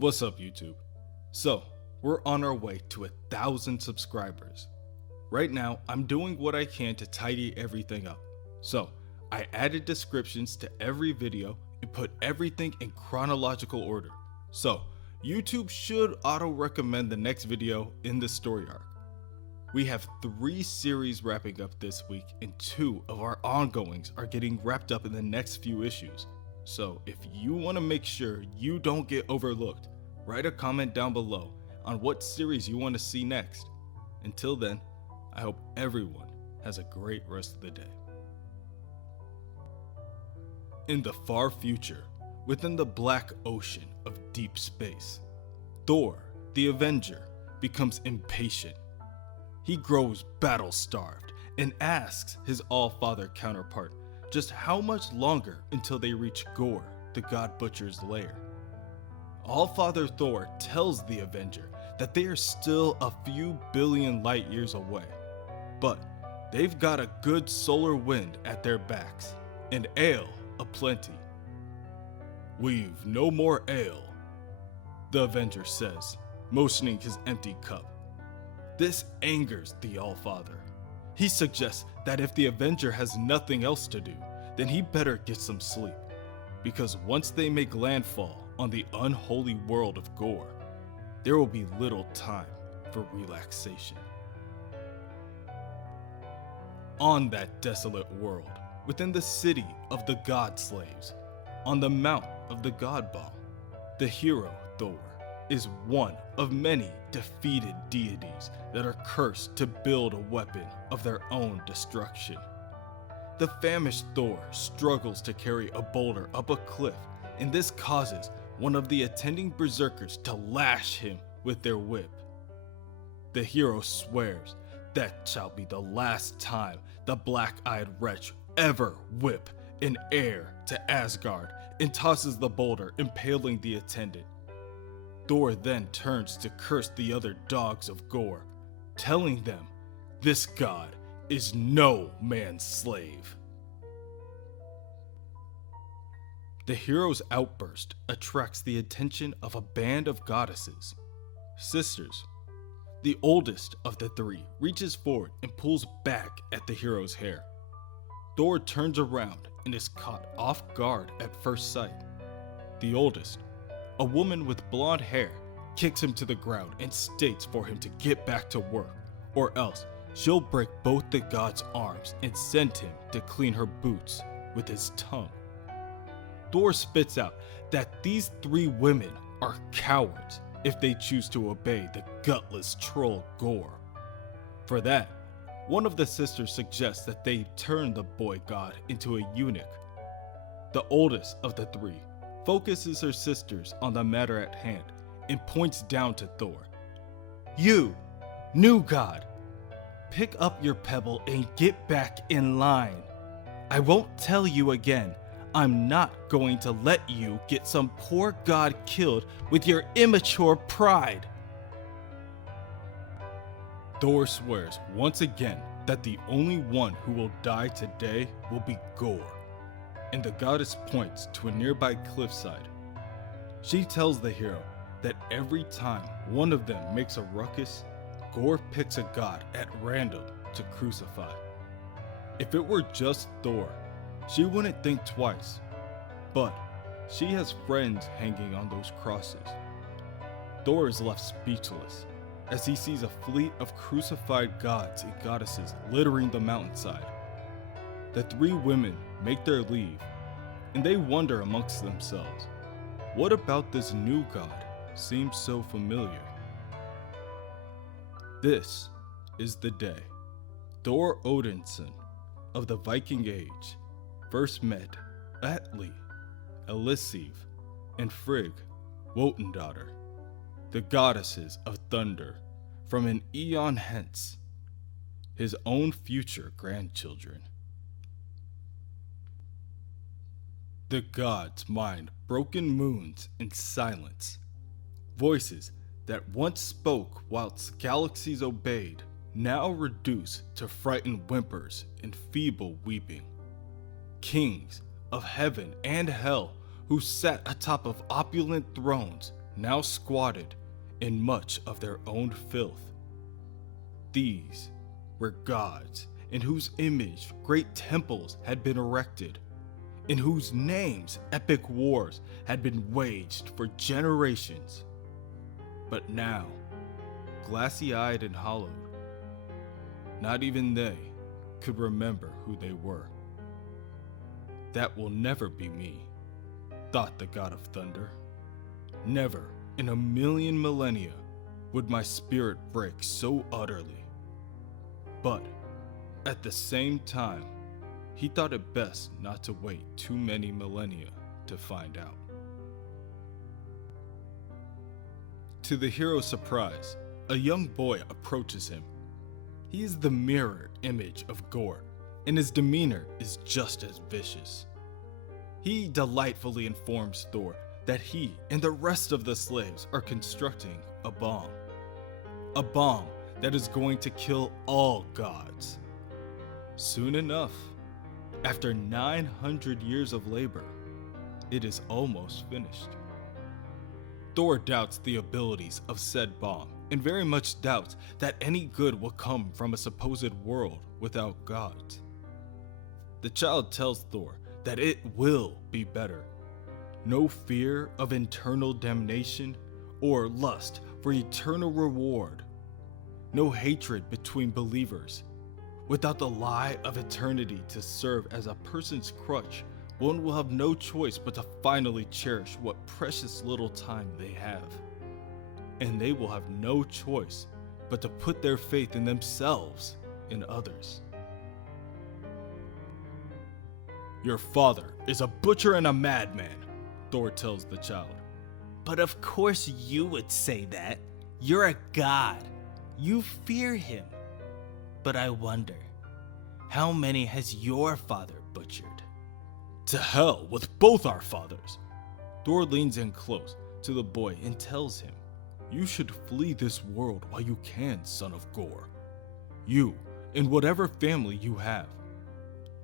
What's up, YouTube? So, we're on our way to 1,000 subscribers. Right now, I'm doing what I can to tidy everything up. So, I added descriptions to every video and put everything in chronological order. So, YouTube should auto-recommend the next video in the story arc. We have 3 series wrapping up this week, and 2 of our ongoings are getting wrapped up in the next few issues. So if you want to make sure you don't get overlooked, write a comment down below on what series you want to see next. Until then, I hope everyone has a great rest of the day. In the far future, within the black ocean of deep space, Thor, the Avenger, becomes impatient. He grows battle-starved and asks his All-Father counterpart just how much longer until they reach Gorr, the God Butcher's lair. All-Father Thor tells the Avenger that they are still a few billion light years away, but they've got a good solar wind at their backs, and ale aplenty. "We've no more ale," the Avenger says, motioning his empty cup. This angers the All-Father. He suggests that if the Avenger has nothing else to do, then he better get some sleep, because once they make landfall on the unholy world of Gorr, there will be little time for relaxation. On that desolate world, within the city of the God Slaves, on the Mount of the God Ball, the hero Thor is one of many defeated deities that are cursed to build a weapon of their own destruction. The famished Thor struggles to carry a boulder up a cliff, and this causes one of the attending berserkers to lash him with their whip. The hero swears that shall be the last time the black-eyed wretch ever whip an heir to Asgard, and tosses the boulder, impaling the attendant. Thor then turns to curse the other dogs of Gorr, telling them this god is no man's slave. The hero's outburst attracts the attention of a band of goddesses, sisters. The oldest of the 3 reaches forward and pulls back at the hero's hair. Thor turns around and is caught off guard at first sight. The oldest, a woman with blonde hair, kicks him to the ground and states for him to get back to work, or else she'll break both the god's arms and send him to clean her boots with his tongue. Thor spits out that these 3 women are cowards if they choose to obey the gutless troll Gorr. For that, one of the sisters suggests that they turn the boy god into a eunuch. The oldest of the 3 focuses her sisters on the matter at hand and points down to Thor. "You, new god, pick up your pebble and get back in line. I won't tell you again. I'm not going to let you get some poor god killed with your immature pride." Thor swears once again that the only one who will die today will be Gorr, and the goddess points to a nearby cliffside. She tells the hero that every time one of them makes a ruckus, Gorr picks a god at random to crucify. If it were just Thor, she wouldn't think twice, but she has friends hanging on those crosses. Thor is left speechless as he sees a fleet of crucified gods and goddesses littering the mountainside. The 3 women make their leave, and they wonder amongst themselves, what about this new god seems so familiar? This is the day Thor Odinson of the Viking Age first met Atli, Elisiv, and Frigg, Wotendaughter, the goddesses of thunder, from an eon hence, his own future grandchildren. The gods mind broken moons in silence. Voices that once spoke whilst galaxies obeyed, now reduce to frightened whimpers and feeble weeping. Kings of heaven and hell who sat atop of opulent thrones now squatted in much of their own filth. These were gods in whose image great temples had been erected, in whose names epic wars had been waged for generations. But now, glassy-eyed and hollowed, not even they could remember who they were. That will never be me, thought the god of thunder. Never in a million millennia would my spirit break so utterly. But at the same time, he thought it best not to wait too many millennia to find out. To the hero's surprise, a young boy approaches him. He is the mirror image of Gorr, and his demeanor is just as vicious. He delightfully informs Thor that he and the rest of the slaves are constructing a bomb that is going to kill all gods. Soon enough, after 900 years of labor, it is almost finished. Thor doubts the abilities of said bomb and very much doubts that any good will come from a supposed world without gods. The child tells Thor that it will be better. No fear of eternal damnation or lust for eternal reward. No hatred between believers. Without the lie of eternity to serve as a person's crutch, one will have no choice but to finally cherish what precious little time they have. And they will have no choice but to put their faith in themselves and others. Your father is a butcher and a madman, Thor tells the child. But of course you would say that. You're a god. You fear him. But I wonder, how many has your father butchered? To hell with both our fathers. Thor leans in close to the boy and tells him, you should flee this world while you can, son of Gorr. You and whatever family you have.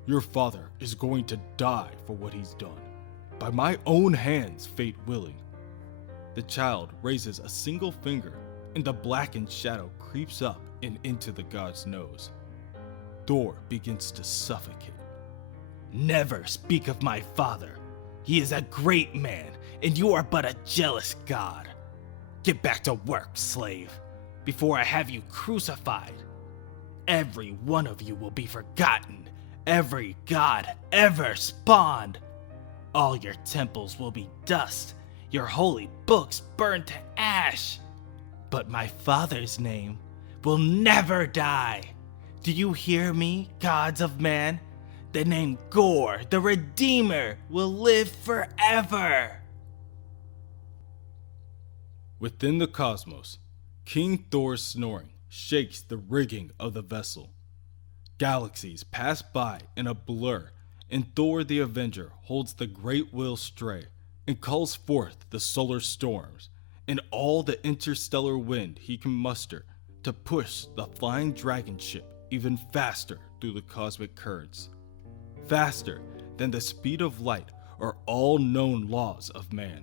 Your father is going to die for what he's done. By my own hands, fate willing. The child raises a single finger and the blackened shadow creeps up and into the god's nose. Thor begins to suffocate. Never speak of my father. He is a great man, and you are but a jealous god. Get back to work, slave, before I have you crucified. Every one of you will be forgotten. Every god ever spawned. All your temples will be dust, your holy books burned to ash. But my father's name will never die. Do you hear me, gods of man? The name Gorr, the Redeemer, will live forever. Within the cosmos, King Thor's snoring shakes the rigging of the vessel. Galaxies pass by in a blur, and Thor the Avenger holds the great wheel stray and calls forth the solar storms and all the interstellar wind he can muster to push the flying dragon ship even faster through the cosmic currents. Faster than the speed of light or all known laws of man.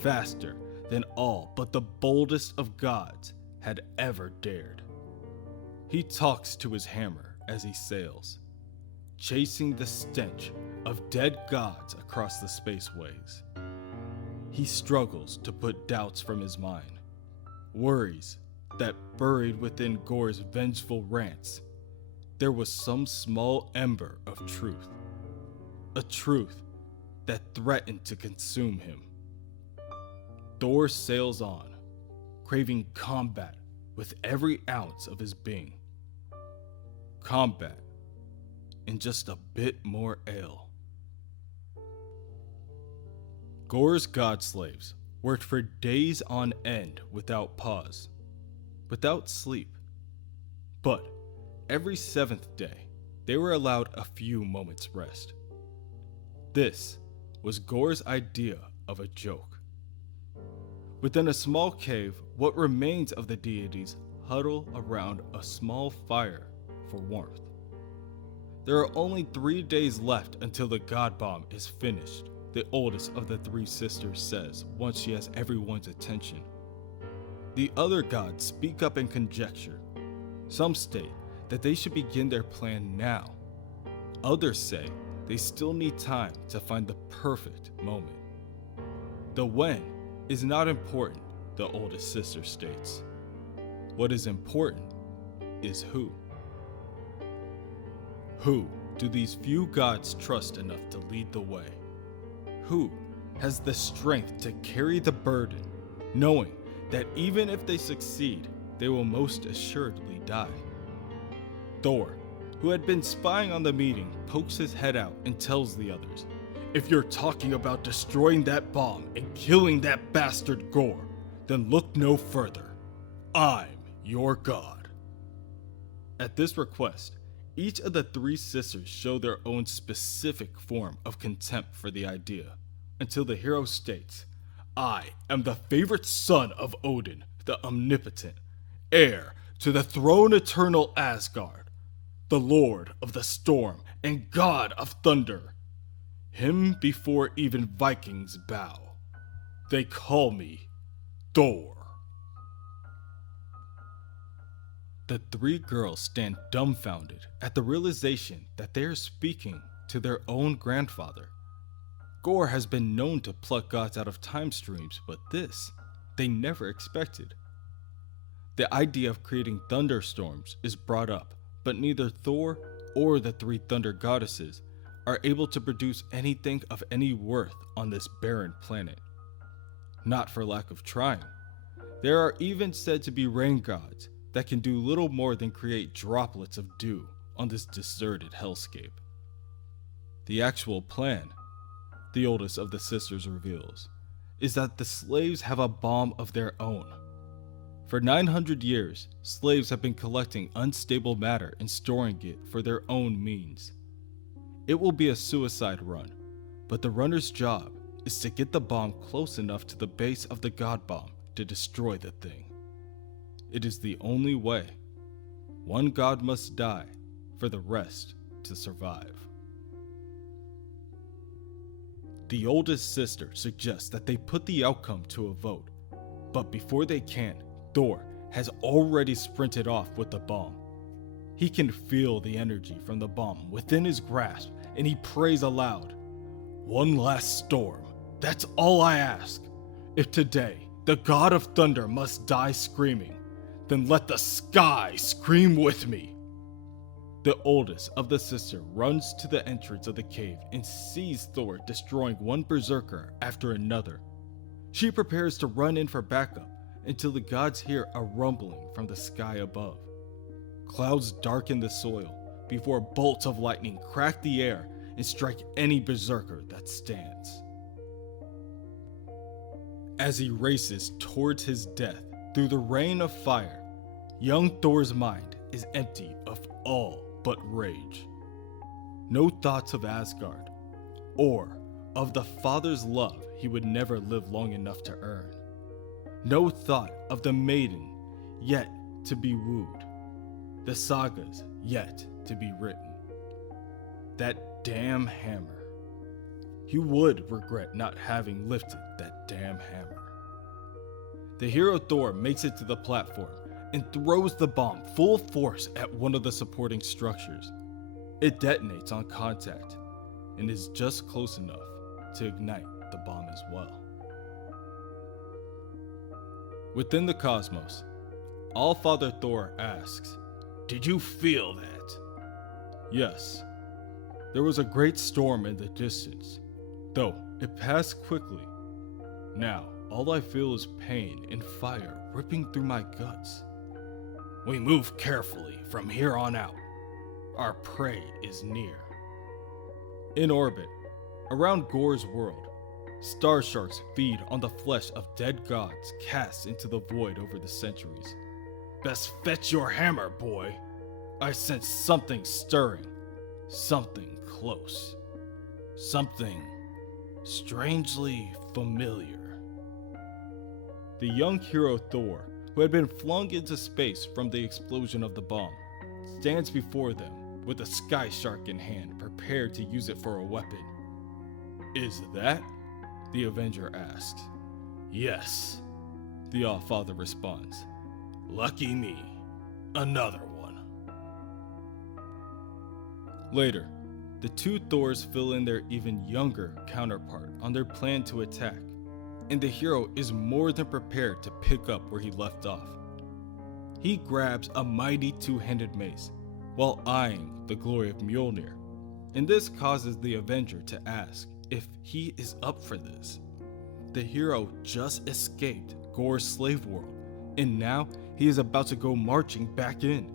Faster than all but the boldest of gods had ever dared. He talks to his hammer as he sails, chasing the stench of dead gods across the spaceways. He struggles to put doubts from his mind, worries that buried within Gorr's vengeful rants, there was some small ember of truth, a truth that threatened to consume him. Thor sails on, craving combat with every ounce of his being. Combat and just a bit more ale. Gorr's god slaves worked for days on end without pause, without sleep. But every seventh day, they were allowed a few moments' rest. This was Gorr's idea of a joke. Within a small cave, what remains of the deities huddle around a small fire for warmth. There are only 3 days left until the god bomb is finished, the oldest of the three sisters says once she has everyone's attention. The other gods speak up and conjecture. Some state that they should begin their plan now. Others say they still need time to find the perfect moment. The when is not important, the oldest sister states. What is important is who. Who do these few gods trust enough to lead the way? Who has the strength to carry the burden, knowing that even if they succeed, they will most assuredly die? Thor, who had been spying on the meeting, pokes his head out and tells the others, "If you're talking about destroying that bomb and killing that bastard Gore, then look no further. I'm your god." At this request, each of the three sisters show their own specific form of contempt for the idea, until the hero states, "I am the favorite son of Odin, the Omnipotent, heir to the throne eternal Asgard, the Lord of the Storm and God of Thunder. Him before even Vikings bow. They call me Thor." The three girls stand dumbfounded at the realization that they are speaking to their own grandfather. Gore has been known to pluck gods out of time streams, but this they never expected. The idea of creating thunderstorms is brought up, but neither Thor or the three thunder goddesses are able to produce anything of any worth on this barren planet. Not for lack of trying. There are even said to be rain gods that can do little more than create droplets of dew on this deserted hellscape. The actual plan, the oldest of the sisters reveals, is that the slaves have a bomb of their own. For 900 years, slaves have been collecting unstable matter and storing it for their own means. It will be a suicide run, but the runner's job is to get the bomb close enough to the base of the god bomb to destroy the thing. It is the only way. One god must die for the rest to survive. The oldest sister suggests that they put the outcome to a vote, but before they can, Thor has already sprinted off with the bomb. He can feel the energy from the bomb within his grasp, and he prays aloud, "One last storm, that's all I ask. If today the god of thunder must die screaming, then let the sky scream with me." The oldest of the sister runs to the entrance of the cave and sees Thor destroying one berserker after another. She prepares to run in for backup until the gods hear a rumbling from the sky above. Clouds darken the soil before bolts of lightning crack the air and strike any berserker that stands. As he races towards his death through the rain of fire, young Thor's mind is empty of all but rage. No thoughts of Asgard, or of the father's love he would never live long enough to earn. No thought of the maiden yet to be wooed, the sagas yet to be written. That damn hammer. He would regret not having lifted that damn hammer. The hero Thor makes it to the platform and throws the bomb full force at one of the supporting structures. It detonates on contact and is just close enough to ignite the bomb as well. Within the cosmos, All-Father Thor asks, "Did you feel that?" Yes. There was a great storm in the distance, though it passed quickly. Now, all I feel is pain and fire ripping through my guts. We move carefully from here on out. Our prey is near. In orbit, around Gore's world, star sharks feed on the flesh of dead gods cast into the void over the centuries. Best fetch your hammer, boy. I sense something stirring. Something close. Something strangely familiar. The young hero Thor, who had been flung into space from the explosion of the bomb, stands before them with a sky shark in hand, prepared to use it for a weapon. Is that? The Avenger asks. Yes, The All-Father responds. lucky me. Another one. Later, the two Thors fill in their even younger counterpart on their plan to attack, and the hero is more than prepared to pick up where he left off. He grabs a mighty two-handed mace while eyeing the glory of Mjolnir, and this causes the Avenger to ask if he is up for this. The hero just escaped Gorr's slave world, and now he is about to go marching back in.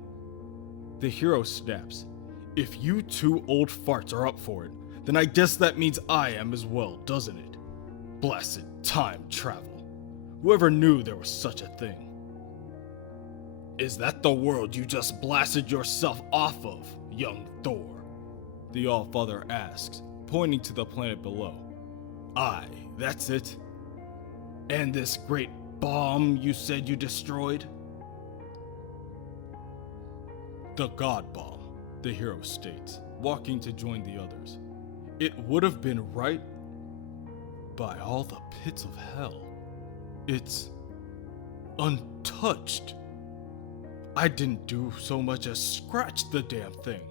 The hero snaps, "If you two old farts are up for it, then I guess that means I am as well, doesn't it? Blasted time travel. Whoever knew there was such a thing." Is that the world you just blasted yourself off of, young Thor? The All-Father asks, pointing to the planet below. Aye, that's it. And this great bomb you said you destroyed? "The God Bomb," the hero states, walking to join the others. "It would have been right by all the pits of hell. It's untouched. I didn't do so much as scratch the damn thing."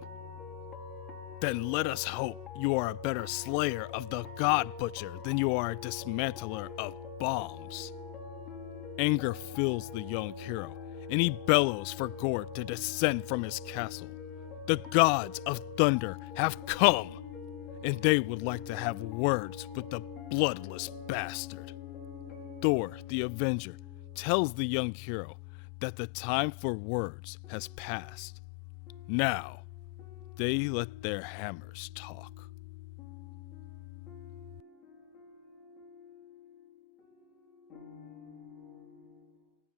Then let us hope you are a better slayer of the God Butcher than you are a dismantler of bombs. Anger fills the young hero, and he bellows for Gorr to descend from his castle. The gods of thunder have come, and they would like to have words with the bloodless bastard. Thor, the Avenger, tells the young hero that the time for words has passed. Now, they let their hammers talk.